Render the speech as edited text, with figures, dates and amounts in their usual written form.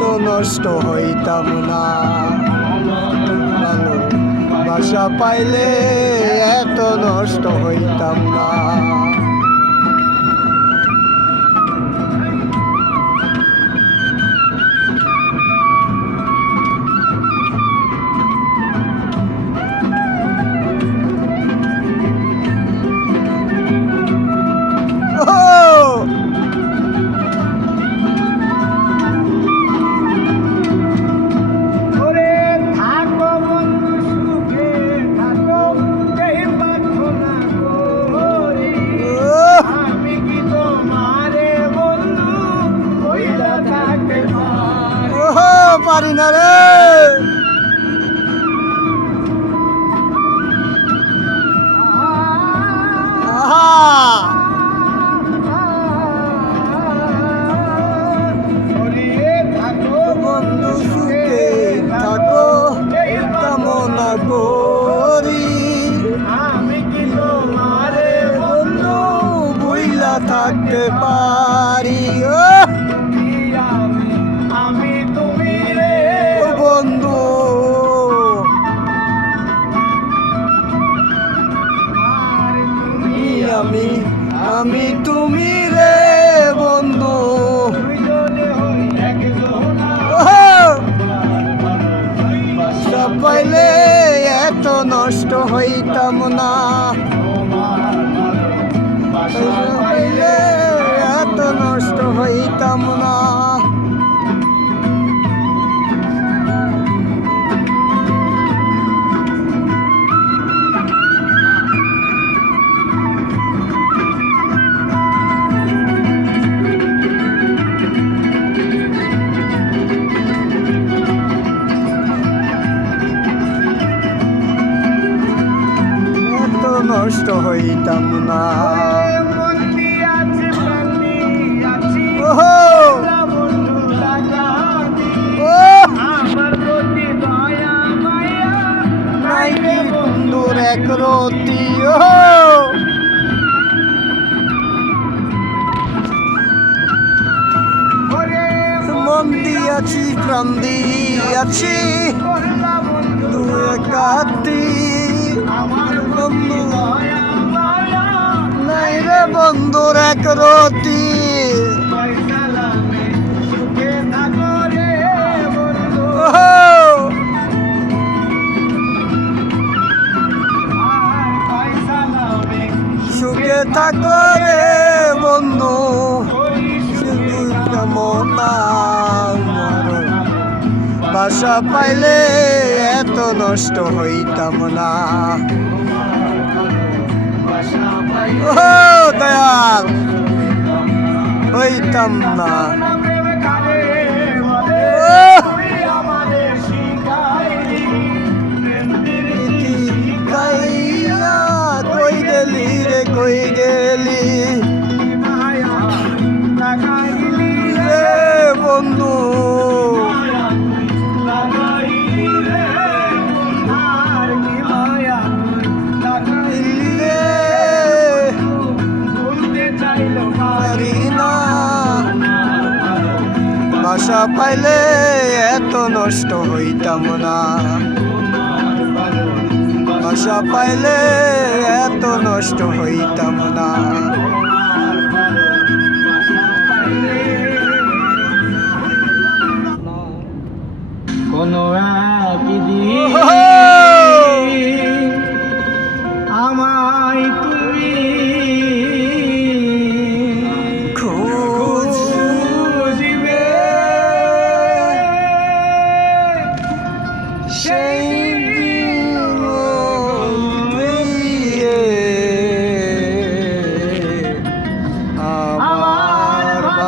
এত নষ্ট হইতাম না। ভালোবাসা পাইলে এত নষ্ট হইতাম না। পারি না রে। বন্ধু সুখে থাকো কামনা করি, আমি কি তোমারে বন্ধু ভুইলা থাকতে পারি। আমি তুমি রে বন্ধু আমি আমি তুমি রে বন্ধু। সব পাইলে এত নষ্ট হইতাম না। পাইলে এত নষ্ট হইতাম না। নষ্ট হইতাম না। বন্ধুর এক রতি মন দিয়াছি প্রাণ দিয়াছি দু একাতি আমার বন্ধু নাই রে বন্ধুর এক রতি। সুখে থাকো রে বন্ধু, বাসা পাইলে এত নষ্ট হইতাম না। ও দয়াল হইতাম না। কই গেলি রে কই গেলি রে বন্ধু। বাসা পাইলে এত নষ্ট হইতাম না। বাসা পাইলে এত নষ্ট হইতাম না।